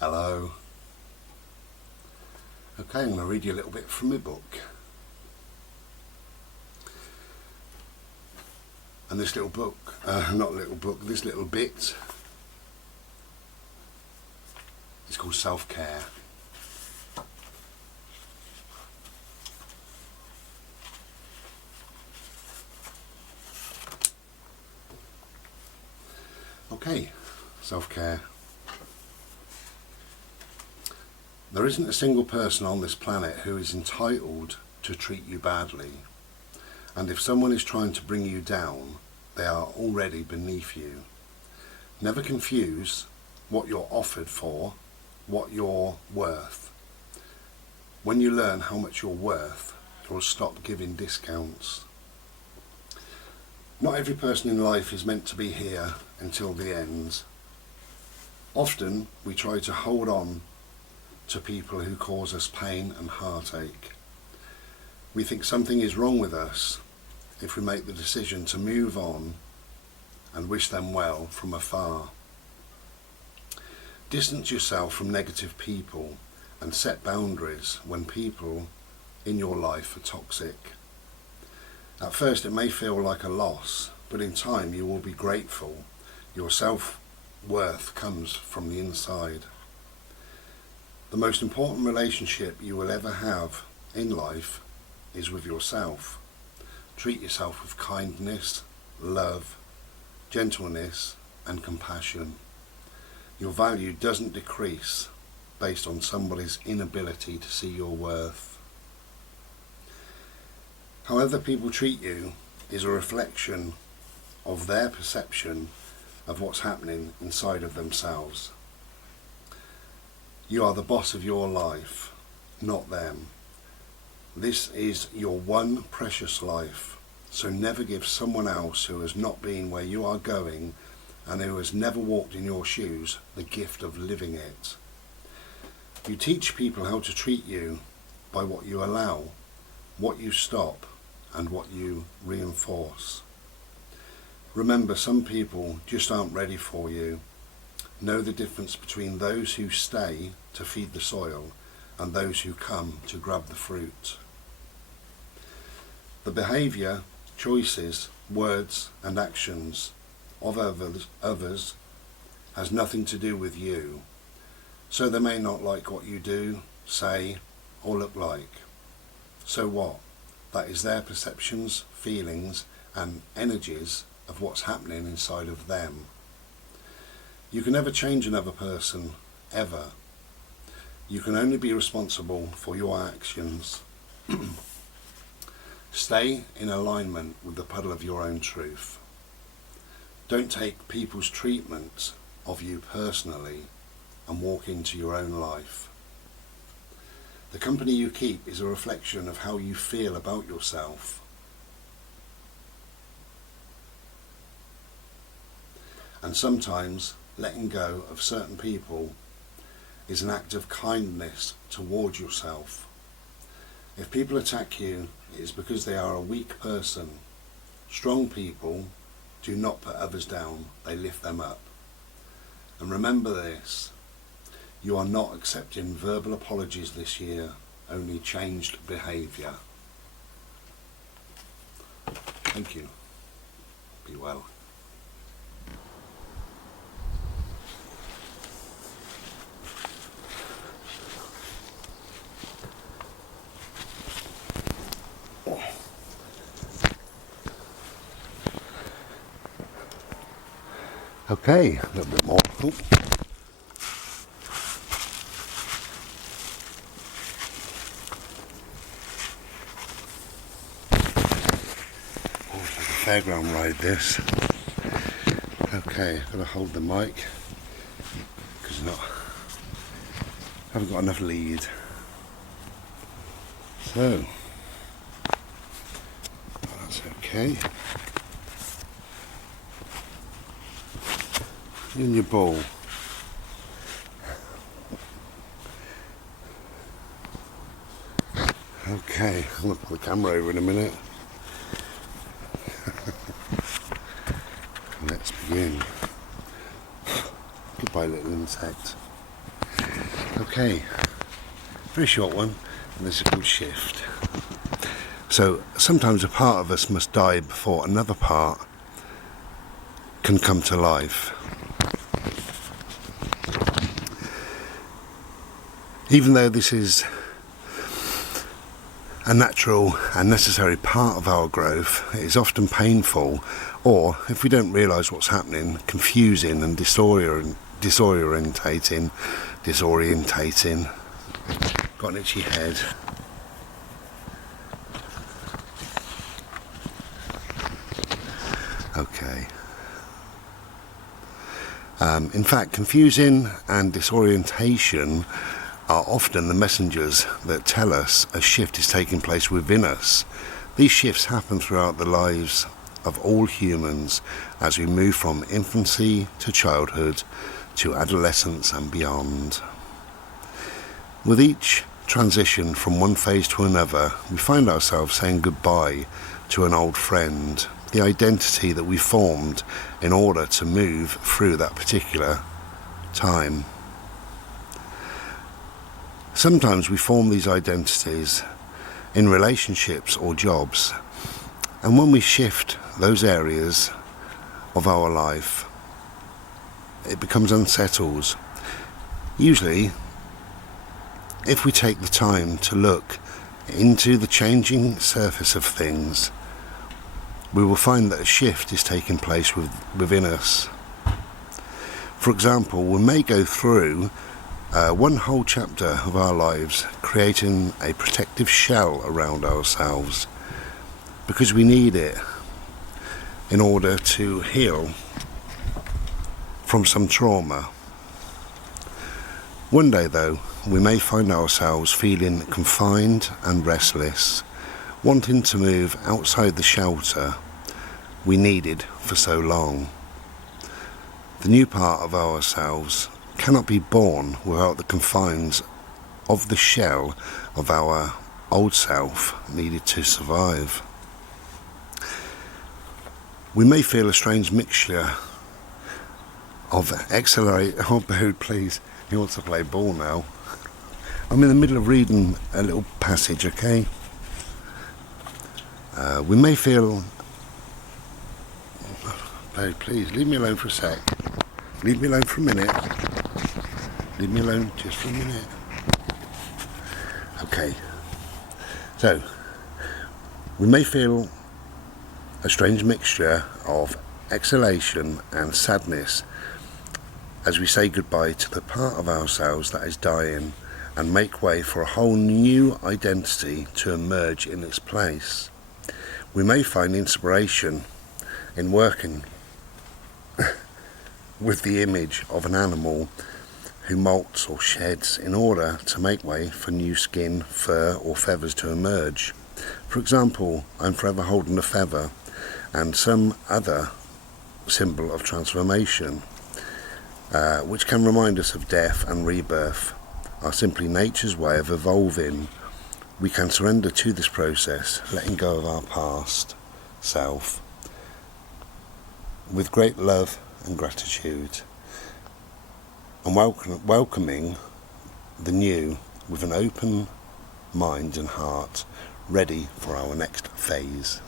Hello. Okay, I'm going to read you a little bit from my book. And this little book, this little bit is called Self-Care. Okay, self-care. There isn't a single person on this planet who is entitled to treat you badly. And if someone is trying to bring you down, they are already beneath you. Never confuse what you're offered for what you're worth. When you learn how much you're worth, you'll stop giving discounts. Not every person in life is meant to be here until the end. Often we try to hold on to people who cause us pain and heartache. We think something is wrong with us if we make the decision to move on and wish them well from afar. Distance yourself from negative people and set boundaries when people in your life are toxic. At first it may feel like a loss, but in time you will be grateful. Your self-worth comes from the inside. The most important relationship you will ever have in life is with yourself. Treat yourself with kindness, love, gentleness and compassion. Your value doesn't decrease based on somebody's inability to see your worth. However people treat you is a reflection of their perception of what's happening inside of themselves. You are the boss of your life, not them. This is your one precious life, so never give someone else who has not been where you are going and who has never walked in your shoes the gift of living it. You teach people how to treat you by what you allow, what you stop, and what you reinforce. Remember, some people just aren't ready for you. Know the difference between those who stay to feed the soil and those who come to grab the fruit. The behaviour, choices, words and actions of others has nothing to do with you. So they may not like what you do, say or look like. So what? That is their perceptions, feelings and energies of what's happening inside of them. You can never change another person, ever. You can only be responsible for your actions. Stay in alignment with the puddle of your own truth. Don't take people's treatment of you personally and walk into your own life. The company you keep is a reflection of how you feel about yourself. And sometimes letting go of certain people is an act of kindness towards yourself. If people attack you, it is because they are a weak person. Strong people do not put others down, they lift them up. And remember this, you are not accepting verbal apologies this year, only changed behaviour. Thank you. Be well. Okay, a little bit more. Oop. Oh, it's like a fairground ride this. Okay, I've got to hold the mic because I haven't got enough lead. So, that's okay. In your bowl. Okay, I'm going to put the camera over in a minute. Let's begin. Goodbye, little insect. Okay, very short one, and this is called shift. So sometimes a part of us must die before another part can come to life. Even though this is a natural and necessary part of our growth, it is often painful, or, if we don't realise what's happening, confusing and disorientating. Got an itchy head. Okay. In fact, confusing and disorientation are often the messengers that tell us a shift is taking place within us. These shifts happen throughout the lives of all humans as we move from infancy to childhood to adolescence and beyond. With each transition from one phase to another, we find ourselves saying goodbye to an old friend, the identity that we formed in order to move through that particular time. Sometimes we form these identities in relationships or jobs, and when we shift those areas of our life, it becomes unsettled. Usually, if we take the time to look into the changing surface of things, we will find that a shift is taking place within us. For example, we may go through one whole chapter of our lives creating a protective shell around ourselves because we need it in order to heal from some trauma. One day though, we may find ourselves feeling confined and restless, wanting to move outside the shelter we needed for so long. The new part of ourselves cannot be born without the confines of the shell of our old self needed to survive. We may feel a strange mixture of oh Bode, please, he wants to play ball now. I'm in the middle of reading a little passage, okay? We may feel... Bode, please, leave me alone for a sec. Leave me alone for a minute. Leave me alone just for a minute. Okay. So, we may feel a strange mixture of exhalation and sadness as we say goodbye to the part of ourselves that is dying and make way for a whole new identity to emerge in its place. We may find inspiration in working with the image of an animal who molts or sheds in order to make way for new skin, fur or feathers to emerge. For example, I'm forever holding a feather and some other symbol of transformation, which can remind us of death and rebirth, are simply nature's way of evolving. We can surrender to this process, letting go of our past self with great love and gratitude, and welcoming the new with an open mind and heart, ready for our next phase.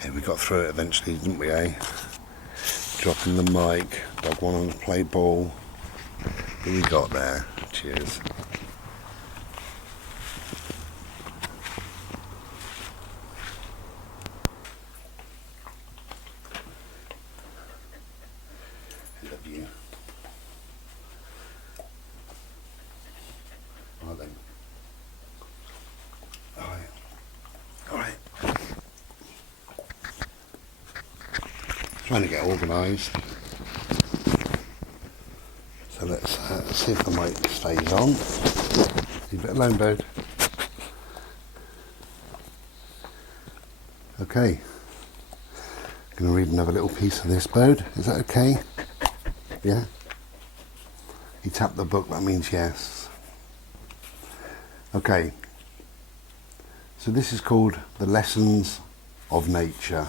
Hey, we got through it eventually, didn't we, eh? Dropping the mic, dog wanting to play ball. What we got there? Cheers. I love you. Right then. Alright. Trying to get organised. So let's see if the mic stays on. Leave it alone, Bode. Okay. I'm going to read another little piece of this, Bode. Is that okay? Yeah? You tap the book, that means yes. Okay. So this is called The Lessons of Nature.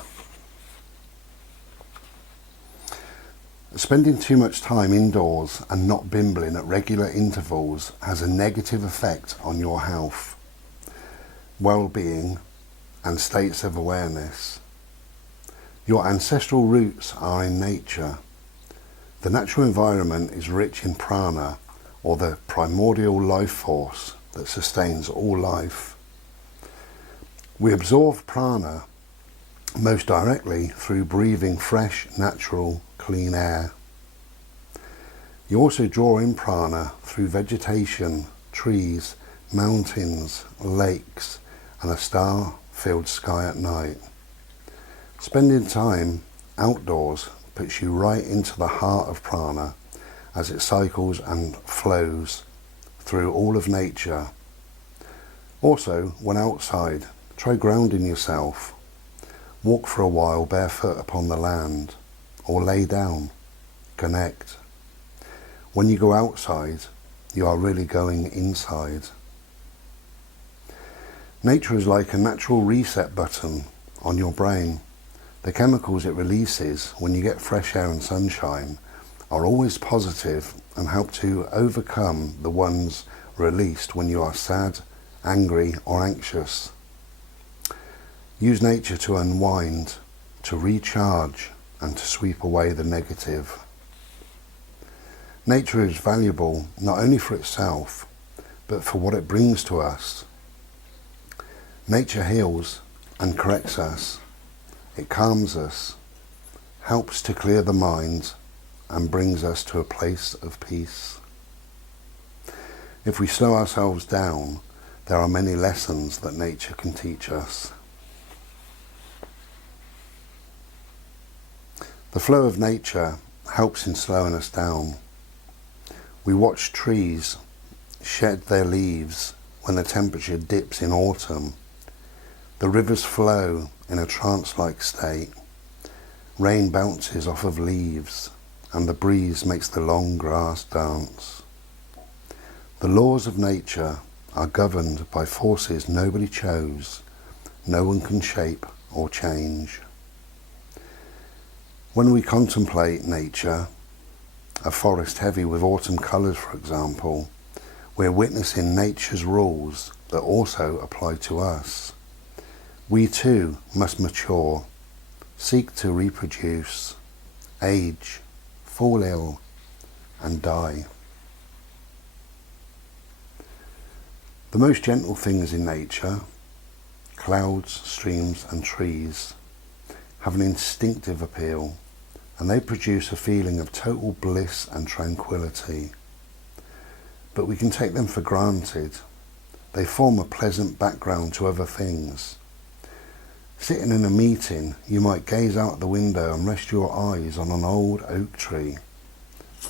Spending too much time indoors and not bimbling at regular intervals has a negative effect on your health, well-being and states of awareness. Your ancestral roots are in nature. The natural environment is rich in prana, or the primordial life force that sustains all life. We absorb prana most directly through breathing fresh, natural, clean air. You also draw in prana through vegetation, trees, mountains, lakes, and a star-filled sky at night. Spending time outdoors puts you right into the heart of prana as it cycles and flows through all of nature. Also, when outside, try grounding yourself. Walk for a while barefoot upon the land, or lay down, connect. When you go outside, you are really going inside. Nature is like a natural reset button on your brain. The chemicals it releases when you get fresh air and sunshine are always positive and help to overcome the ones released when you are sad, angry or anxious. Use nature to unwind, to recharge and to sweep away the negative. Nature is valuable not only for itself, but for what it brings to us. Nature heals and corrects us. It calms us, helps to clear the mind, and brings us to a place of peace. If we slow ourselves down, there are many lessons that nature can teach us. The flow of nature helps in slowing us down. We watch trees shed their leaves when the temperature dips in autumn. The rivers flow in a trance-like state. Rain bounces off of leaves and the breeze makes the long grass dance. The laws of nature are governed by forces nobody chose, no one can shape or change. When we contemplate nature, a forest heavy with autumn colours for example, we're witnessing nature's rules that also apply to us. We too must mature, seek to reproduce, age, fall ill and die. The most gentle things in nature, clouds, streams and trees, have an instinctive appeal, and they produce a feeling of total bliss and tranquility. But we can take them for granted. They form a pleasant background to other things. Sitting in a meeting, you might gaze out the window and rest your eyes on an old oak tree.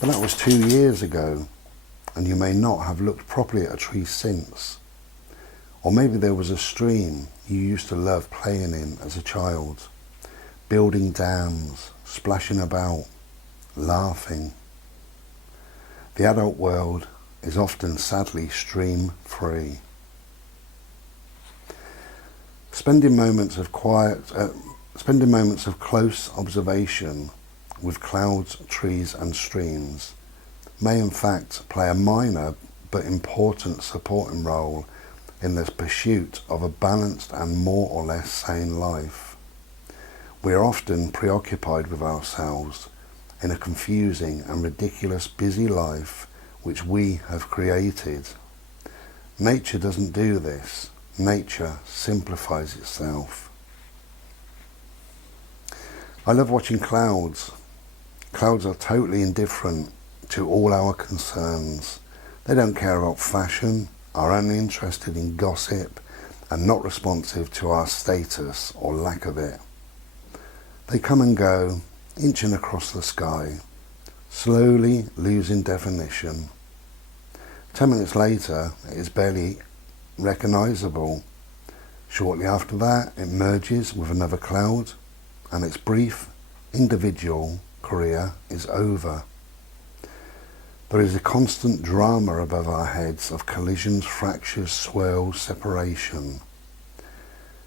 But that was 2 years ago, and you may not have looked properly at a tree since. Or maybe there was a stream you used to love playing in as a child, building dams, splashing about, laughing. The adult world is often sadly stream-free. Spending moments of close observation with clouds, trees and streams may in fact play a minor but important supporting role in the pursuit of a balanced and more or less sane life. We are often preoccupied with ourselves in a confusing and ridiculous busy life which we have created. Nature doesn't do this. Nature simplifies itself. I love watching clouds. Clouds are totally indifferent to all our concerns. They don't care about fashion, are only interested in gossip and not responsive to our status or lack of it. They come and go, inching across the sky, slowly losing definition. 10 minutes later, it is barely recognisable. Shortly after that, it merges with another cloud, and its brief, individual career is over. There is a constant drama above our heads of collisions, fractures, swirls, separation.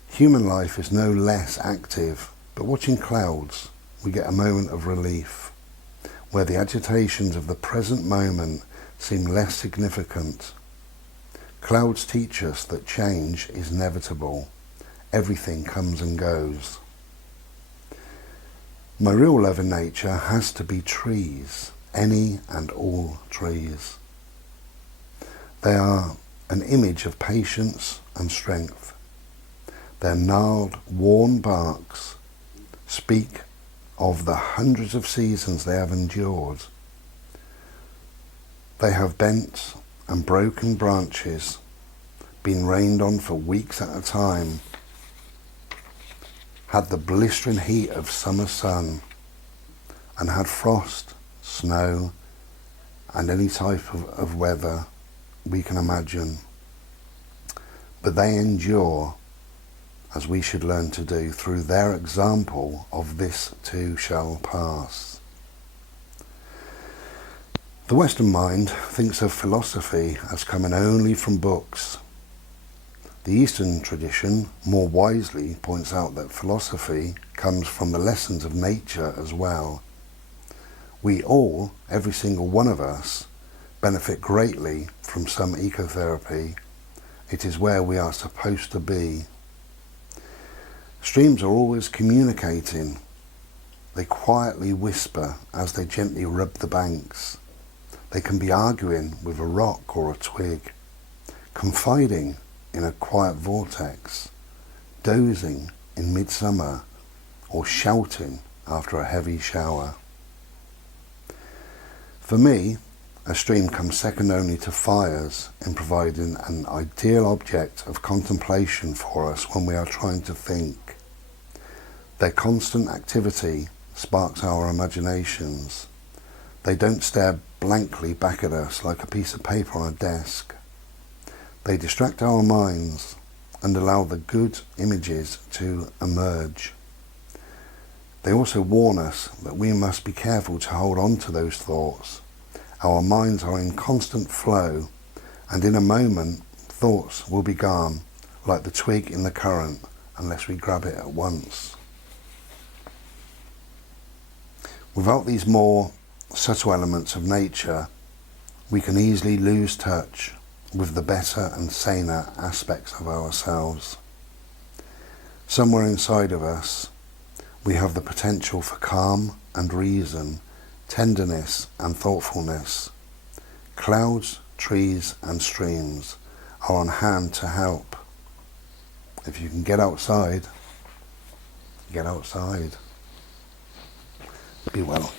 Human life is no less active, but watching clouds, we get a moment of relief. where the agitations of the present moment seem less significant. Clouds teach us that change is inevitable. Everything comes and goes. My real love in nature has to be trees, any and all trees. They are an image of patience and strength. Their gnarled, worn barks speak of the hundreds of seasons they have endured. They have bent and broken branches, been rained on for weeks at a time, had the blistering heat of summer sun, and had frost, snow, and any type of weather we can imagine. But they endure, as we should learn to do, through their example of this too shall pass. The Western mind thinks of philosophy as coming only from books. The Eastern tradition more wisely points out that philosophy comes from the lessons of nature as well. We all, every single one of us, benefit greatly from some ecotherapy. It is where we are supposed to be. Streams are always communicating. They quietly whisper as they gently rub the banks. They can be arguing with a rock or a twig, confiding in a quiet vortex, dozing in midsummer, or shouting after a heavy shower. For me, a stream comes second only to fires in providing an ideal object of contemplation for us when we are trying to think. Their constant activity sparks our imaginations. They don't stare blankly back at us like a piece of paper on a desk. They distract our minds and allow the good images to emerge. They also warn us that we must be careful to hold on to those thoughts. Our minds are in constant flow, and in a moment, thoughts will be gone, like the twig in the current, unless we grab it at once. Without these more subtle elements of nature, we can easily lose touch with the better and saner aspects of ourselves. Somewhere inside of us, we have the potential for calm and reason, tenderness and thoughtfulness. Clouds, trees and streams are on hand to help. If you can get outside, get outside. Be well.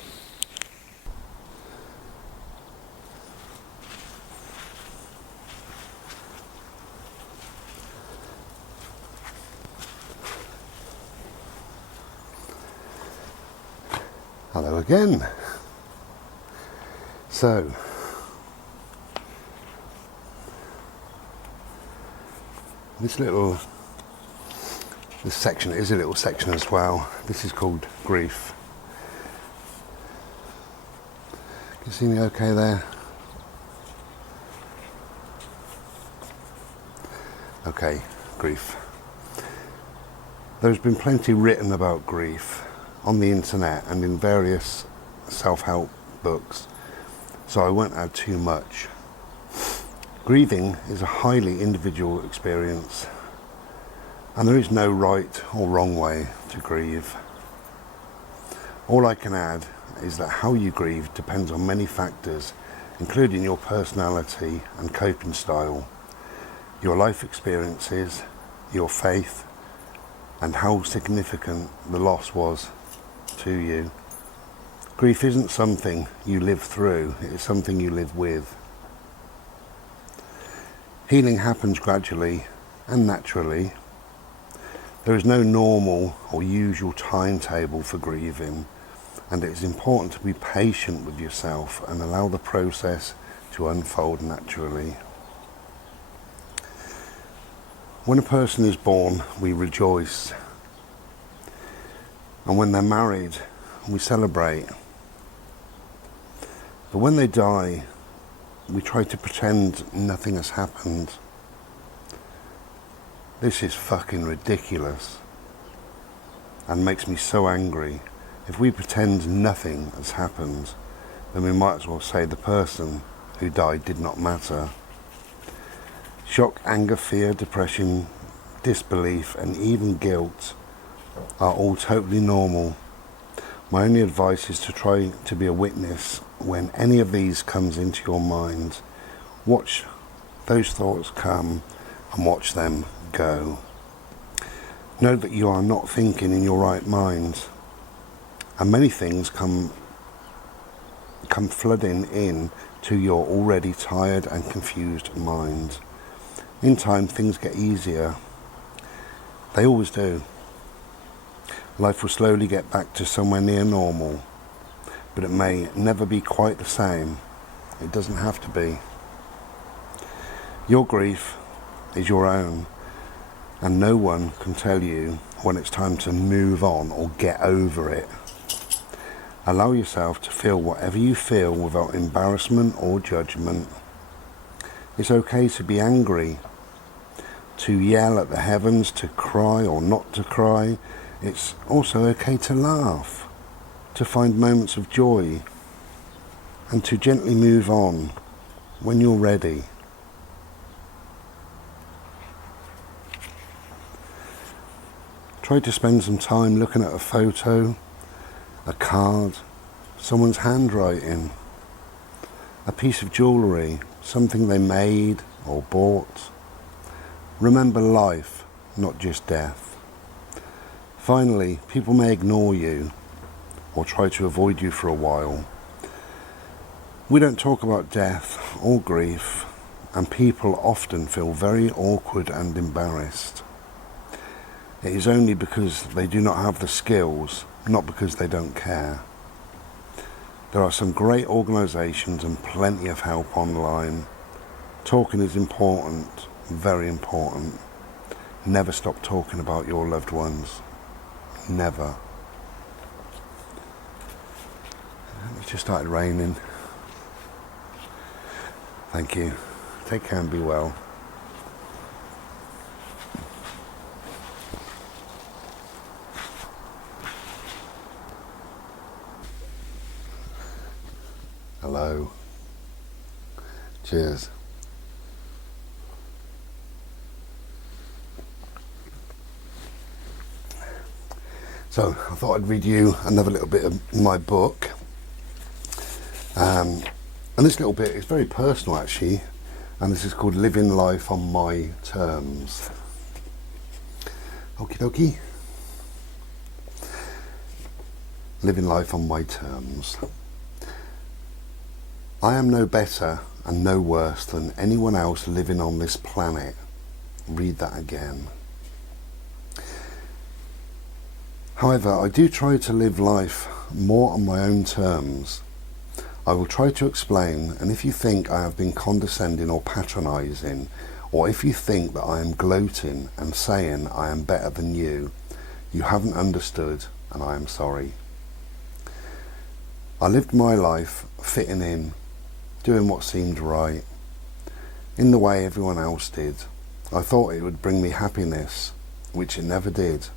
Hello again. So, this section is a little section as well. This is called grief. Can you see me okay there? Okay, grief. There's been plenty written about grief on the internet and in various self-help books, so I won't add too much. Grieving is a highly individual experience, and there is no right or wrong way to grieve. All I can add is that how you grieve depends on many factors, including your personality and coping style, your life experiences, your faith, and how significant the loss was to you. Grief isn't something you live through, it is something you live with. Healing happens gradually and naturally. There is no normal or usual timetable for grieving, and it is important to be patient with yourself and allow the process to unfold naturally. When a person is born, we rejoice. And when they're married, we celebrate. But when they die, we try to pretend nothing has happened. This is fucking ridiculous and makes me so angry. If we pretend nothing has happened, then we might as well say the person who died did not matter. Shock, anger, fear, depression, disbelief, and even guilt are all totally normal. My only advice is to try to be a witness when any of these comes into your mind. Watch those thoughts come and watch them go. Know that you are not thinking in your right mind, and many things come flooding in to your already tired and confused mind. In time, things get easier. They always do. Life will slowly get back to somewhere near normal, but it may never be quite the same. It doesn't have to be. Your grief is your own, and no one can tell you when it's time to move on or get over it. Allow yourself to feel whatever you feel without embarrassment or judgment. It's okay to be angry, to yell at the heavens, to cry or not to cry. It's also okay to laugh, to find moments of joy, and to gently move on when you're ready. Try to spend some time looking at a photo, a card, someone's handwriting, a piece of jewellery, something they made or bought. Remember life, not just death. Finally, people may ignore you or try to avoid you for a while. We don't talk about death or grief, and people often feel very awkward and embarrassed. It is only because they do not have the skills, not because they don't care. There are some great organisations and plenty of help online. Talking is important, very important. Never stop talking about your loved ones. Never. It just started raining. Thank you. Take care and be well. Hello. Cheers. So I thought I'd read you another little bit of my book. And this little bit is very personal actually, and this is called Living Life on My Terms. Okie dokie. Living life on my terms. I am no better and no worse than anyone else living on this planet. Read that again. However, I do try to live life more on my own terms. I will try to explain, and if you think I have been condescending or patronising, or if you think that I am gloating and saying I am better than you, you haven't understood, and I am sorry. I lived my life fitting in, doing what seemed right, in the way everyone else did. I thought it would bring me happiness, which it never did.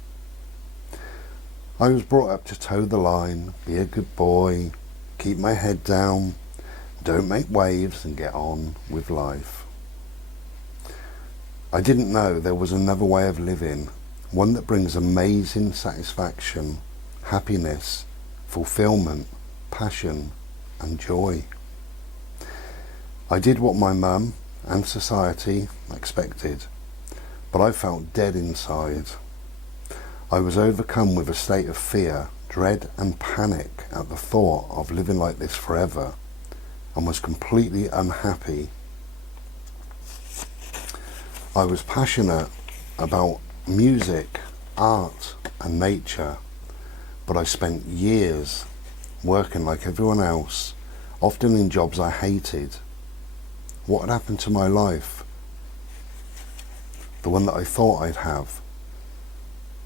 I was brought up to toe the line, be a good boy, keep my head down, don't make waves and get on with life. I didn't know there was another way of living, one that brings amazing satisfaction, happiness, fulfillment, passion and joy. I did what my mum and society expected, but I felt dead inside. I was overcome with a state of fear, dread and panic at the thought of living like this forever, and was completely unhappy. I was passionate about music, art and nature, but I spent years working like everyone else, often in jobs I hated. What had happened to my life? The one that I thought I'd have.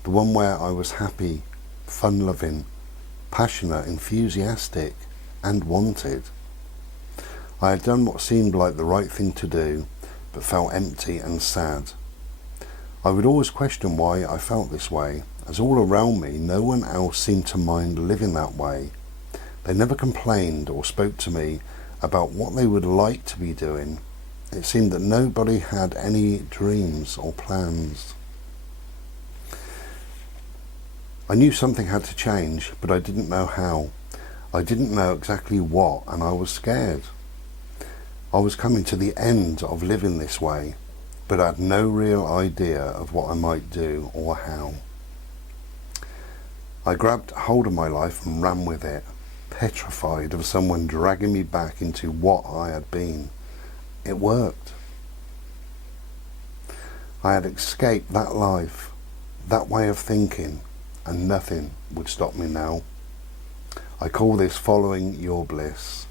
The one where I was happy, fun-loving, passionate, enthusiastic, and wanted. I had done what seemed like the right thing to do, but felt empty and sad. I would always question why I felt this way, as all around me no one else seemed to mind living that way, They never complained or spoke to me about what they would like to be doing. It seemed that nobody had any dreams or plans. I knew something had to change, but I didn't know how. I didn't know exactly what, and I was scared. I was coming to the end of living this way, but I had no real idea of what I might do or how. I grabbed hold of my life and ran with it, petrified of someone dragging me back into what I had been. It worked. I had escaped that life, that way of thinking, and nothing would stop me now. I call this following your bliss.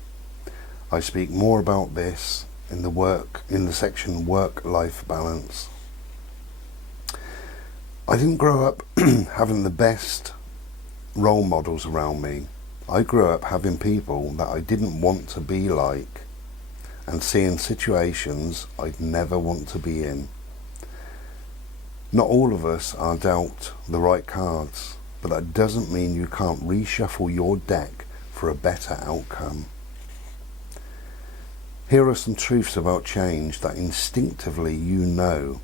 I speak more about this in the section work-life balance. I didn't grow up having the best role models around me. I grew up having people that I didn't want to be like, and seeing situations I'd never want to be in. Not all of us are dealt the right cards, but that doesn't mean you can't reshuffle your deck for a better outcome. Here are some truths about change that instinctively you know,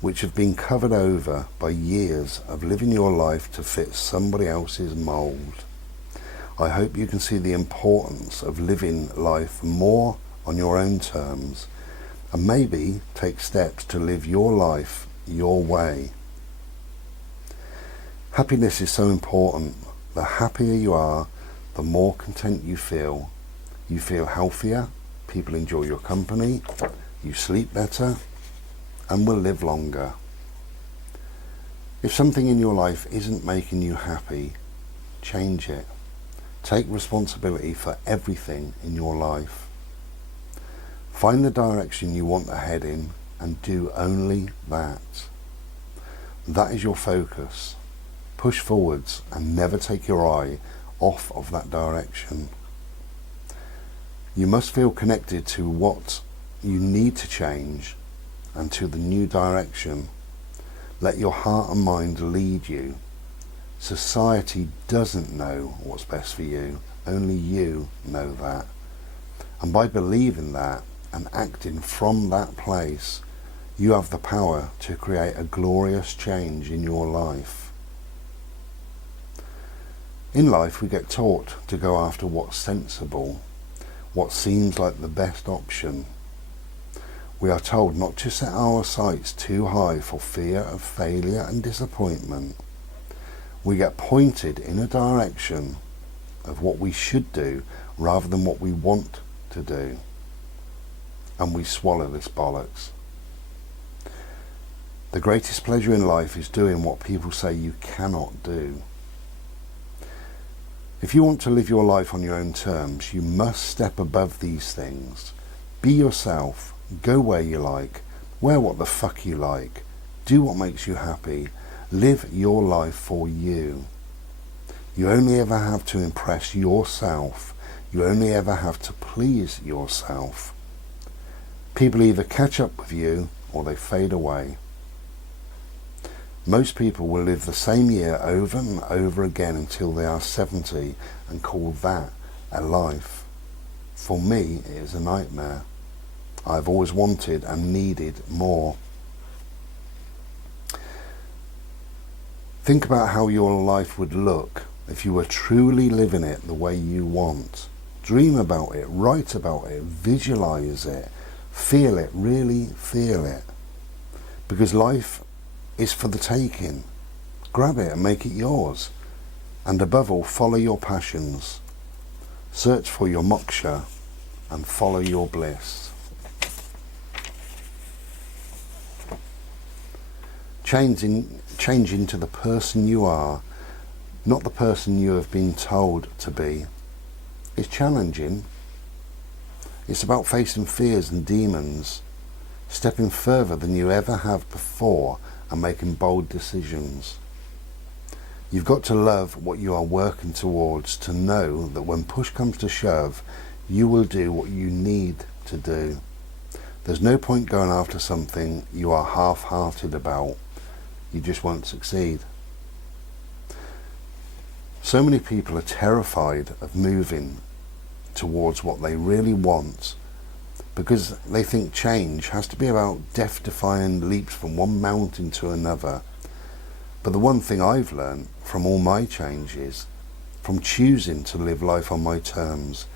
which have been covered over by years of living your life to fit somebody else's mould. I hope you can see the importance of living life more on your own terms, and maybe take steps to live your life your way. Happiness is so important. The happier you are, the more content you feel. You feel healthier, people enjoy your company, you sleep better, and will live longer. If something in your life isn't making you happy, change it. Take responsibility for everything in your life. Find the direction you want to head in and do only that. That is your focus. Push forwards and never take your eye off of that direction. You must feel connected to what you need to change and to the new direction. Let your heart and mind lead you. Society doesn't know what's best for you. Only you know that. And by believing that and acting from that place, you have the power to create a glorious change in your life. In life, we get taught to go after what's sensible, what seems like the best option. We are told not to set our sights too high for fear of failure and disappointment. We get pointed in a direction of what we should do rather than what we want to do. And we swallow this bollocks. The greatest pleasure in life is doing what people say you cannot do. If you want to live your life on your own terms, you must step above these things. Be yourself. Go where you like. Wear what the fuck you like. Do what makes you happy. Live your life for you. You only ever have to impress yourself. You only ever have to please yourself. People either catch up with you or they fade away. Most people will live the same year over and over again until they are 70 and call that a life. For me, it is a nightmare. I've always wanted and needed more. Think about how your life would look if you were truly living it the way you want. Dream about it, write about it, visualize it, feel it, really feel it. Because life is for the taking. Grab it and make it yours. And above all, follow your passions. Search for your moksha and follow your bliss. Change into the person you are, not the person you have been told to be. It's challenging. It's about facing fears and demons, stepping further than you ever have before and making bold decisions. You've got to love what you are working towards, to know that when push comes to shove, you will do what you need to do. There's no point going after something you are half-hearted about. You just won't succeed. So many people are terrified of moving towards what they really want because they think change has to be about death-defying leaps from one mountain to another. But the one thing I've learned from all my changes, from choosing to live life on my terms,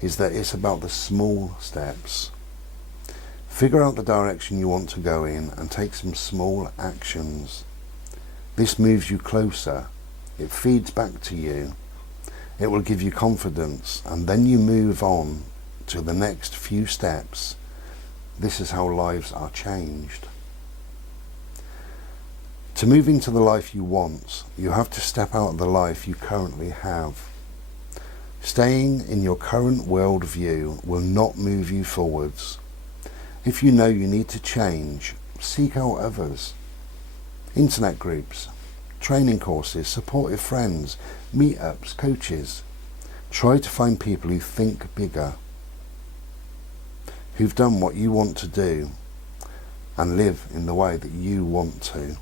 is that it's about the small steps. Figure out the direction you want to go in and take some small actions. This moves you closer. It feeds back to you. It will give you confidence, and then you move on to the next few steps. This is how lives are changed. To move into the life you want, you have to step out of the life you currently have. Staying in your current worldview will not move you forwards. If you know you need to change, seek out others. Internet groups, training courses, supportive friends, meetups, coaches. Try to find people who think bigger, who've done what you want to do and live in the way that you want to.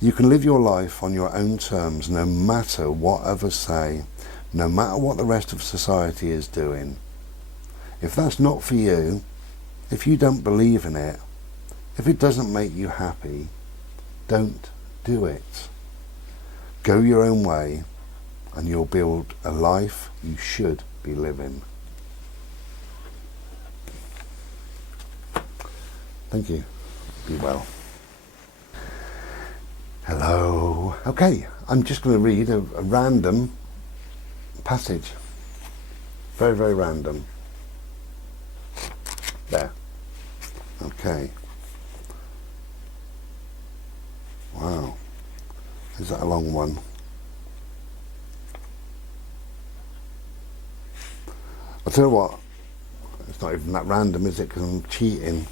You can live your life on your own terms, no matter what others say, no matter what the rest of society is doing. If that's not for you, if you don't believe in it, if it doesn't make you happy, don't do it. Go your own way and you'll build a life you should be living. Thank you. Be well. Hello. Okay, I'm just going to read a random passage. Very, very random. There. Okay. Wow. Is that a long one? I'll tell you what, it's not even that random, is it? Because I'm cheating.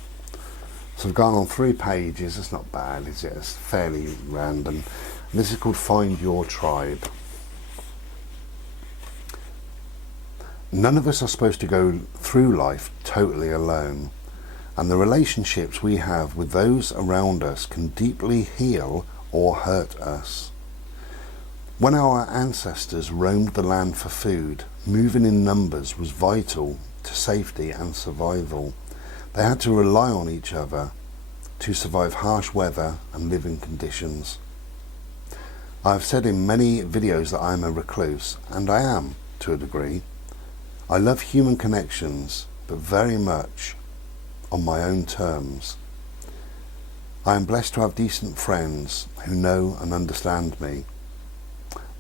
So I've gone on 3 pages. It's not bad, is it? It's fairly random. And this is called Find Your Tribe. None of us are supposed to go through life totally alone, and the relationships we have with those around us can deeply heal or hurt us. When our ancestors roamed the land for food, moving in numbers was vital to safety and survival. They had to rely on each other to survive harsh weather and living conditions. I've said in many videos that I'm a recluse, and I am, to a degree. I love human connections, but very much on my own terms. I am blessed to have decent friends who know and understand me.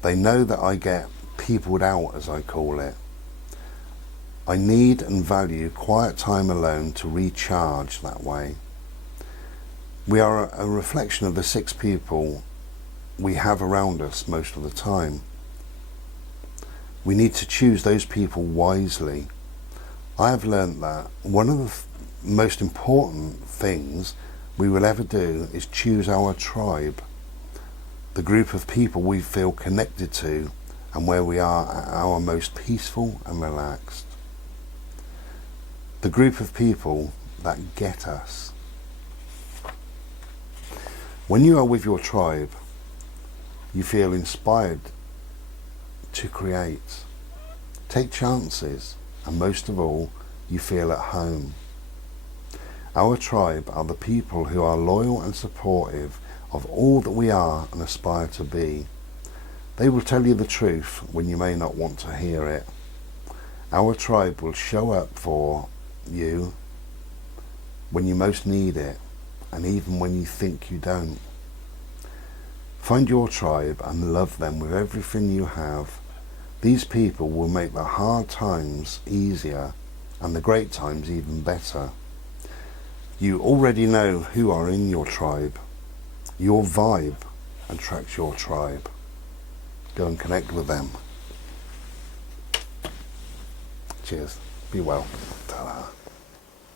They know that I get peopled out, as I call it. I need and value quiet time alone to recharge that way. We are a reflection of the 6 people we have around us most of the time. We need to choose those people wisely. I have learned that one of the most important things we will ever do is choose our tribe, the group of people we feel connected to and where we are at our most peaceful and relaxed. The group of people that get us. When you are with your tribe, you feel inspired to create, take chances, and most of all, you feel at home. Our tribe are the people who are loyal and supportive of all that we are and aspire to be. They will tell you the truth when you may not want to hear it. Our tribe will show up for you when you most need it, and even when you think you don't. Find your tribe and love them with everything you have. These people will make the hard times easier and the great times even better. You already know who are in your tribe. Your vibe attracts your tribe. Go and connect with them. Cheers. Be well. Ta-da.